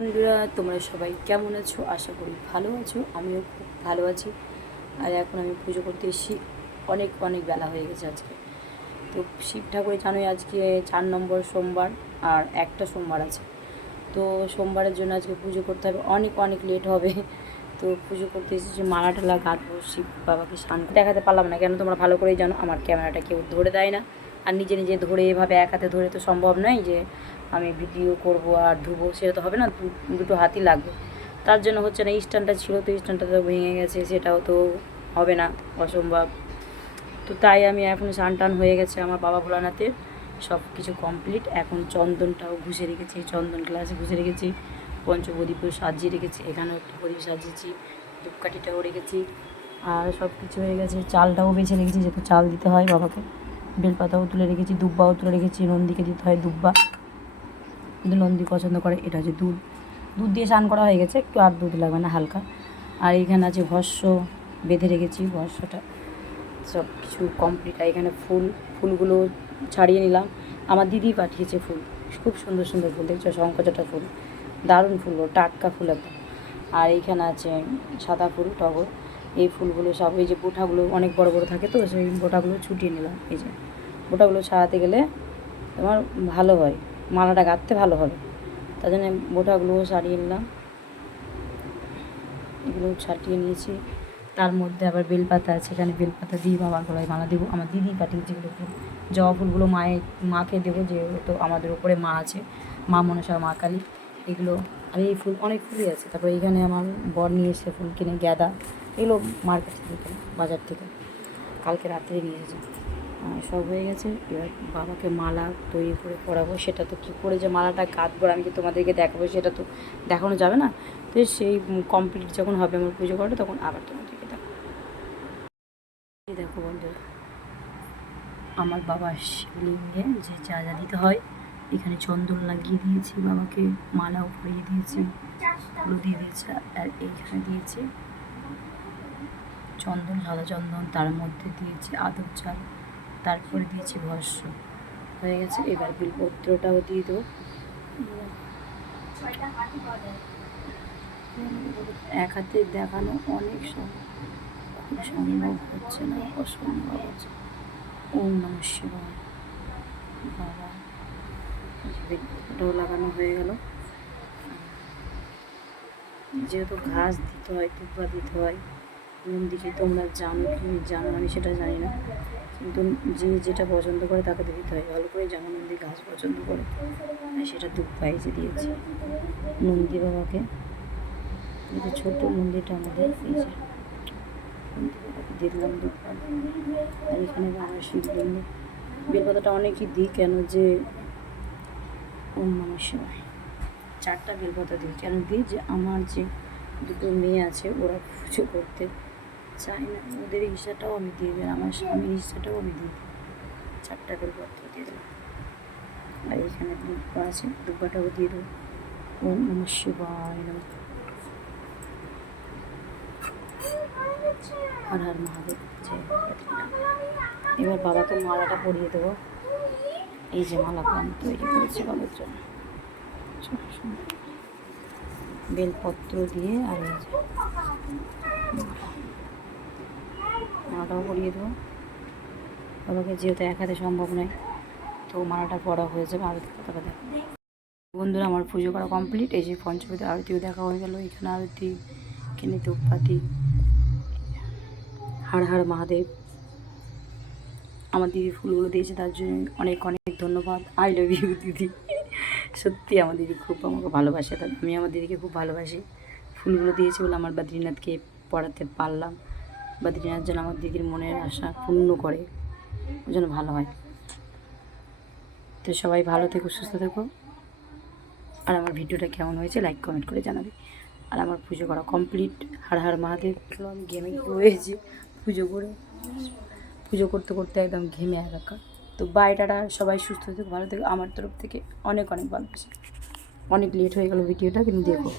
বন্ধুরা, তোমরা সবাই কেমন আছো? আশা করি ভালো আছো। আমিও খুব ভালো আছি। আর এখন আমি পুজো করতে এসেছি। অনেক অনেক বেলা হয়ে গেছে আজকে। তো শিব ঠাকুরের জানোই আজকে 4 নম্বর সোমবার আর একটা সোমবার আছে। তো সোমবারের জন্য আজকে পুজো করতে হবে, অনেক অনেক লেট হবে। তো পুজো করতে এসেছি, মালা টালা গাঁথবো, শিব বাবাকে স্নান দেখাতে পারলাম না কেন, তোমরা ভালো করেই জানো আমার ক্যামেরাটা কেউ ধরে দেয় না। আর নিজে নিজে ধরে এভাবে এক হাতে ধরে তো সম্ভব নয় যে আমি ভিডিও করব আর ধুবো, সেটা তো হবে না, দুটো হাতই লাগবে। তার জন্য হচ্ছে না, স্ট্যান্ডটা ছিল তো স্ট্যান্ডটা তো ভেঙে গেছে, সেটাও তো হবে না, অসম্ভব। তো তাই আমি এখন স্নান টান হয়ে গেছে আমার বাবা ভোলানাথের, সব কিছু কমপ্লিট। এখন চন্দনটাও ঘুষে রেখেছি, চন্দন গ্লাসে ঘুষে রেখেছি, পঞ্চপ্রদীপও সাজিয়ে রেখেছি, এখানেও একটু প্রদীপ সাজিয়েছি, ধূপকাঠিটাও রেখেছি, আর সব কিছু হয়ে গেছে। চালটাও বেছে রেখেছি, যেহেতু চাল দিতে হয় বাবাকে। বেলপাতাও তুলে রেখেছি, দুব্বাও তুলে রেখেছি, নন্দীকে দিতে হয় দুব্বা, কিন্তু নন্দী পছন্দ করে। এটা হচ্ছে দুধ, দুধ দিয়ে স্নান করা হয়ে গেছে, একটু আর দুধ লাগবে না, হালকা। আর এখানে আছে ভস্য, বেঁধে রেখেছি ভস্যটা, সব কিছু কমপ্লিট। আর এখানে ফুলগুলো ছাড়িয়ে নিলাম, আমার দিদি পাঠিয়েছে ফুল, খুব সুন্দর সুন্দর ফুল, দেখছো শঙ্করচটা ফুল, দারুণ ফুল, টাটকা ফুল একদম। আর এইখানে আছে সাদা ফুল, টগর। এই ফুলগুলো সব, এই যে বোঁটাগুলো অনেক বড় বড় থাকে তো, সেই বোঁটাগুলো ছুটিয়ে নিলাম। এই যে বোঁটাগুলো ছাড়াতে গেলে তোমার ভালো হয়, মালাটা গাঁথতে ভালো হবে, তার জন্য বোঁটাগুলোও সারিয়ে নিলাম। এগুলো ছাটিয়ে নিয়েছি। তার মধ্যে আবার বেলপাতা আছে, এখানে বেলপাতা দিয়ে বাবার গলায় মালা দেবো। আমার দিদি পাঠিয়েছে এগুলো ফুল, জবা ফুলগুলো মাকে দেবো, যেহেতু আমাদের উপরে মা আছে, মা মনসা, মা কালী, এগুলো। আর এই ফুল, অনেক ফুলই আছে। তারপরে এখানে আমার বর নিয়ে এসে ফুল কিনে, গাঁদা, এগুলো মার্কেট থেকে, বাজার থেকে কালকে রাত্রে নিয়ে এসেছে। সব হয়ে গেছে। এবার বাবাকে মালা তৈরি করে পরাবো, সেটা তো কী করে যে মালাটা গাঁথবো আমি যে তোমাদেরকে দেখাবো, সেটা তো দেখানো যাবে না। তো সেই কমপ্লিট যখন হবে আমার পুজো করাটা, তখন আবার তোমাদেরকে দেখাবো। দেখো বন্ধুরা, আমার বাবার শিবলিঙ্গে যে যা যা দিতে হয়, এখানে চন্দন লাগিয়ে দিয়েছি, বাবাকে মালাও পরিয়ে দিয়েছি, ফুলও দিয়ে দিয়েছি। আর এইখানে দিয়েছি চন্দন, সাদা চন্দন, তার মধ্যে দিয়েছি আদর চাল, তারপরে দিয়েছি ভস্য। হয়ে গেছে। এবার বিলপত্রটাও দিয়ে দেবো। এক হাতে দেখানো অনেক খুব সম্ভব হচ্ছে না, অসম্ভব হচ্ছে। ওম নমঃ শিবায়। বাবা, বিলপত্রটাও লাগানো হয়ে গেল। যেহেতু ঘাস দিতে হয়, টুকরা দিতে হয়, মন্দিরে তোমরা জানো কি জানো, আমি সেটা জানি না, কিন্তু যে যেটা পছন্দ করে তাকে দিতে হয়। ভালো করে জানো, নন্দী ঘাস পছন্দ করে, সেটা দুধ পাইছে দিয়েছি নন্দী বাবাকে। এই যে ছোটো মন্দিরটা আমাদের, এই যে নন্দী বাবাকে দিয়ে দিলাম দুধ পাই। আর এখানে বাবার শিবলিঙ্গে বেলপাতাটা অনেকই দিই, কেন যে ওম নমঃ শিবায় 4টা বেলপাতা দিই। কেন দিই, যে আমার যে দুটো মেয়ে আছে, ওরা পুজো করতে চায় না, ওদের ইচ্ছাটাও আমি দিয়ে দিই, আমার স্বামীর ইচ্ছাটাও আমি দিয়ে দিই। 4টা বেলপত্র দিয়ে দিলাম। আর এখানে দুব্বা আছে, দুব্বাটাও দিয়ে দেবো। ওম নমঃ শিবায় নমঃ। হর হর মহাদেব, জয় বদ্রীনাথ। এবার বাবাকে মালাটা পরিয়ে দেবো। এই যে মালাটা আমি তৈরি করেছি বাবার জন্য, বেলপত্র দিয়ে। আর এই যে মালাটাও পরিয়ে দেবো বাবাকে, যেহেতু এক হাতে সম্ভব নয়, তো মালাটা পরা হয়ে যাবে। আরতি কথা দেখো বন্ধুরা, আমার পুজো করা কমপ্লিট। এই যে পঞ্চমীতে আরতিও দেখা হয়ে গেল, এখানে আরতি, এখানে ধূপপাতি। হর হর মহাদেব। আমার দিদি ফুলগুলো দিয়েছে, তার জন্য অনেক অনেক ধন্যবাদ। আই লাভ ইউ দিদি। সত্যি আমার দিদি খুব আমাকে ভালোবাসে, তার আমি আমার দিদিকে খুব ভালোবাসি। ফুলগুলো দিয়েছে বলে আমার বদ্রীনাথকে পড়াতে পারলাম। বদ্রীনাথ যেন আমার দিদির মনের আশা পূর্ণ করে, ওই জন্য ভালো হয়। তো সবাই ভালো থেকো, সুস্থ থেকো। আর আমার ভিডিওটা কেমন হয়েছে লাইক কমেন্ট করে জানাবে। আর আমার পুজো করা কমপ্লিট। হর হর মহাদেব। আমি ঘেমে হয়েছি পুজো করে, পুজো করতে করতে একদম ঘেমে একাকার। তো বাইটাটা, সবাই সুস্থ থেকো, ভালো থেকো। আমার তরফ থেকে অনেক অনেক ভালোবাসা। অনেক লেট হয়ে গেল ভিডিওটা, কিন্তু দেখো।